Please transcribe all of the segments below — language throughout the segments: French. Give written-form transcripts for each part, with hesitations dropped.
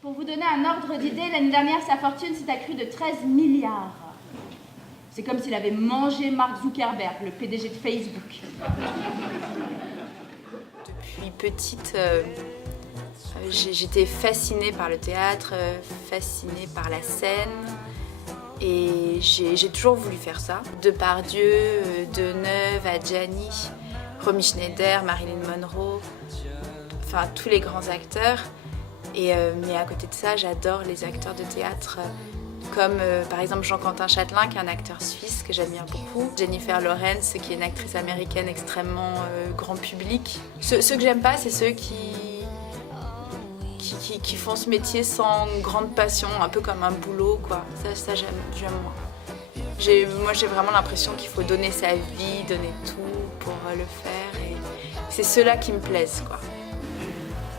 Pour vous donner un ordre d'idée, l'année dernière, sa fortune s'est accrue de 13 milliards. C'est comme s'il avait mangé Mark Zuckerberg, le PDG de Facebook. Depuis petite, j'étais fascinée par le théâtre, fascinée par la scène. Et j'ai toujours voulu faire ça. Depardieu, Deneuve, Adjani, Romy Schneider, Marilyn Monroe, enfin tous les grands acteurs. Mais à côté de ça, j'adore les acteurs de théâtre comme par exemple Jean-Quentin Châtelain, qui est un acteur suisse que j'admire beaucoup. Jennifer Lawrence, qui est une actrice américaine extrêmement grand public. Ceux que j'aime pas, c'est ceux qui font ce métier sans grande passion, un peu comme un boulot, quoi. Ça j'aime moins. Moi, j'ai vraiment l'impression qu'il faut donner sa vie, donner tout pour le faire. Et c'est ceux-là qui me plaisent, quoi.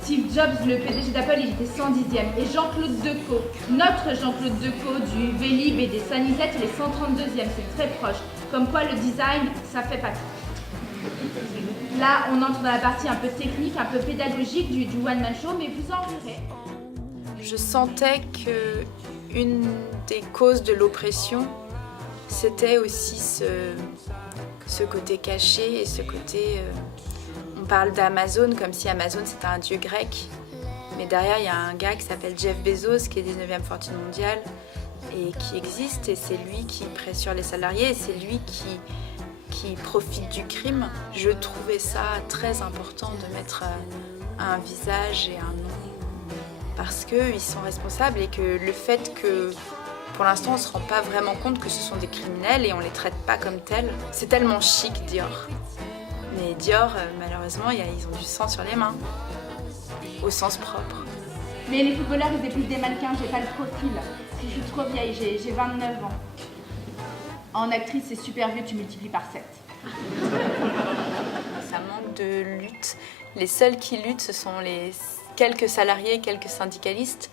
Steve Jobs, le PDG d'Apple, il était 110e. Et Jean-Claude Decaux, notre Jean-Claude Decaux du Vélib et des Sanisettes, il est 132e. C'est très proche. Comme quoi, le design, ça fait pas tout. Là, on entre dans la partie un peu technique, un peu pédagogique du one-man show, mais vous en rirez. Je sentais qu'une des causes de l'oppression, c'était aussi ce côté caché et ce côté... On parle d'Amazon comme si Amazon c'était un dieu grec, mais derrière il y a un gars qui s'appelle Jeff Bezos, qui est 19e fortune mondiale et qui existe, et c'est lui qui pressure les salariés, et c'est lui qui profite du crime. Je trouvais ça très important de mettre un visage et un nom, parce qu'ils sont responsables, et que le fait que pour l'instant on ne se rend pas vraiment compte que ce sont des criminels et on ne les traite pas comme tels. C'est tellement chic, Dior. Mais Dior, malheureusement, ils ont du sang sur les mains, au sens propre. Mais les footballeurs, ils déplient des mannequins, j'ai pas le profil. Je suis trop vieille, j'ai 29 ans. En actrice, c'est super vieux, tu multiplies par 7. Ça manque de lutte. Les seuls qui luttent, ce sont les quelques salariés, quelques syndicalistes.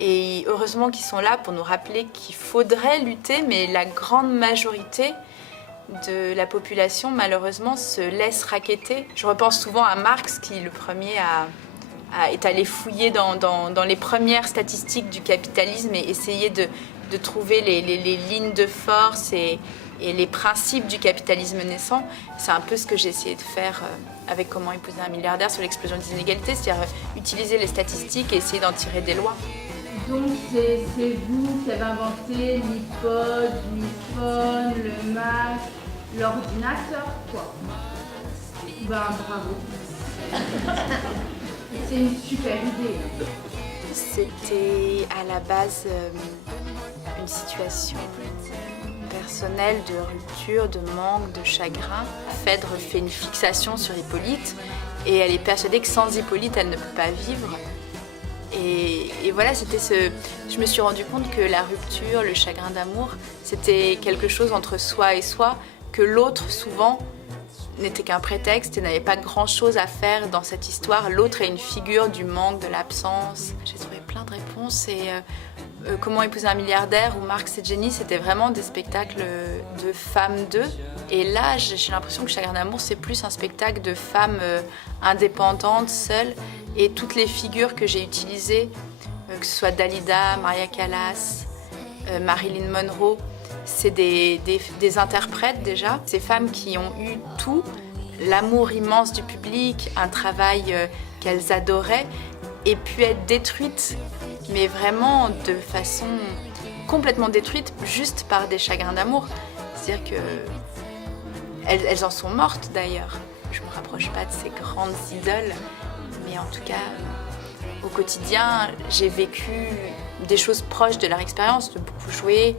Et heureusement qu'ils sont là pour nous rappeler qu'il faudrait lutter, mais la grande majorité de la population, malheureusement, se laisse racketter. Je repense souvent à Marx, qui, le premier, est allé fouiller dans les premières statistiques du capitalisme et essayer de trouver les lignes de force et les principes du capitalisme naissant. C'est un peu ce que j'ai essayé de faire avec Comment épouser un milliardaire sur l'explosion des inégalités, c'est-à-dire utiliser les statistiques et essayer d'en tirer des lois. Donc c'est vous qui avez inventé l'iPod, l'iPhone, le Mac, l'ordinateur, quoi. Ben bravo. C'est une super idée. C'était à la base une situation personnelle de rupture, de manque, de chagrin. Phèdre fait une fixation sur Hippolyte et elle est persuadée que sans Hippolyte, elle ne peut pas vivre. Et voilà, je me suis rendu compte que la rupture, le chagrin d'amour, c'était quelque chose entre soi et soi, que l'autre, souvent, n'était qu'un prétexte et n'avait pas grand-chose à faire dans cette histoire. L'autre est une figure du manque, de l'absence. J'ai trouvé plein de réponses et Comment épouser un milliardaire ou Marx et Jenny, c'était vraiment des spectacles de femmes d'eux. Et là, j'ai l'impression que Chagrin d'amour, c'est plus un spectacle de femmes indépendantes, seules. Et toutes les figures que j'ai utilisées, que ce soit Dalida, Maria Callas, Marilyn Monroe, c'est des interprètes déjà. Ces femmes qui ont eu tout, l'amour immense du public, un travail qu'elles adoraient, et puis être détruites, mais vraiment de façon complètement détruite, juste par des chagrins d'amour. C'est-à-dire qu'elles en sont mortes d'ailleurs. Je ne me rapproche pas de ces grandes idoles, mais en tout cas, au quotidien, j'ai vécu des choses proches de leur expérience, de beaucoup jouer,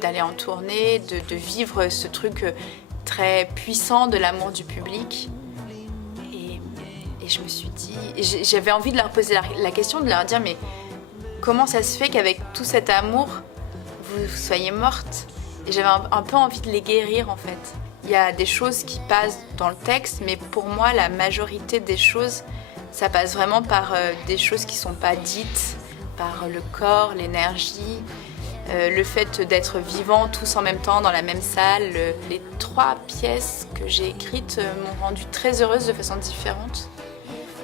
d'aller en tournée, de vivre ce truc très puissant de l'amour du public. Et je me suis dit, j'avais envie de leur poser la question, de leur dire, mais comment ça se fait qu'avec tout cet amour, vous soyez mortes? Et j'avais un peu envie de les guérir en fait. Il y a des choses qui passent dans le texte, mais pour moi, la majorité des choses, ça passe vraiment par des choses qui ne sont pas dites, par le corps, l'énergie, le fait d'être vivants tous en même temps dans la même salle. Les 3 pièces que j'ai écrites m'ont rendue très heureuse de façon différente.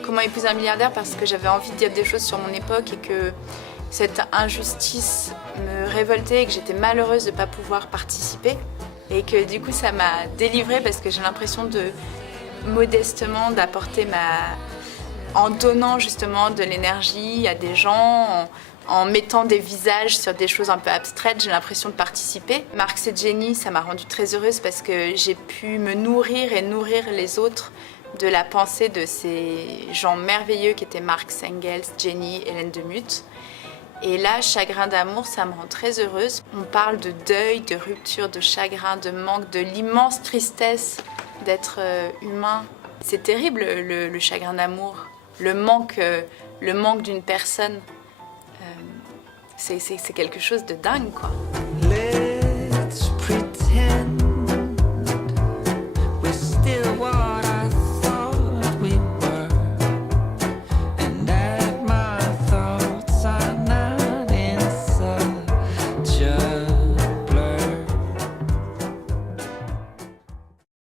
Comment épouser un milliardaire parce que j'avais envie de dire des choses sur mon époque et que cette injustice me révoltait et que j'étais malheureuse de ne pas pouvoir participer. Et que du coup ça m'a délivrée parce que j'ai l'impression de modestement d'apporter en donnant justement de l'énergie à des gens, en mettant des visages sur des choses un peu abstraites, j'ai l'impression de participer. Marx et Jenny, ça m'a rendue très heureuse parce que j'ai pu me nourrir et nourrir les autres de la pensée de ces gens merveilleux qui étaient Marx, Engels, Jenny, Hélène de Muth. Et là, Chagrin d'amour, ça me rend très heureuse. On parle de deuil, de rupture, de chagrin, de manque, de l'immense tristesse d'être humain. C'est terrible le chagrin d'amour, le manque d'une personne. C'est quelque chose de dingue, quoi.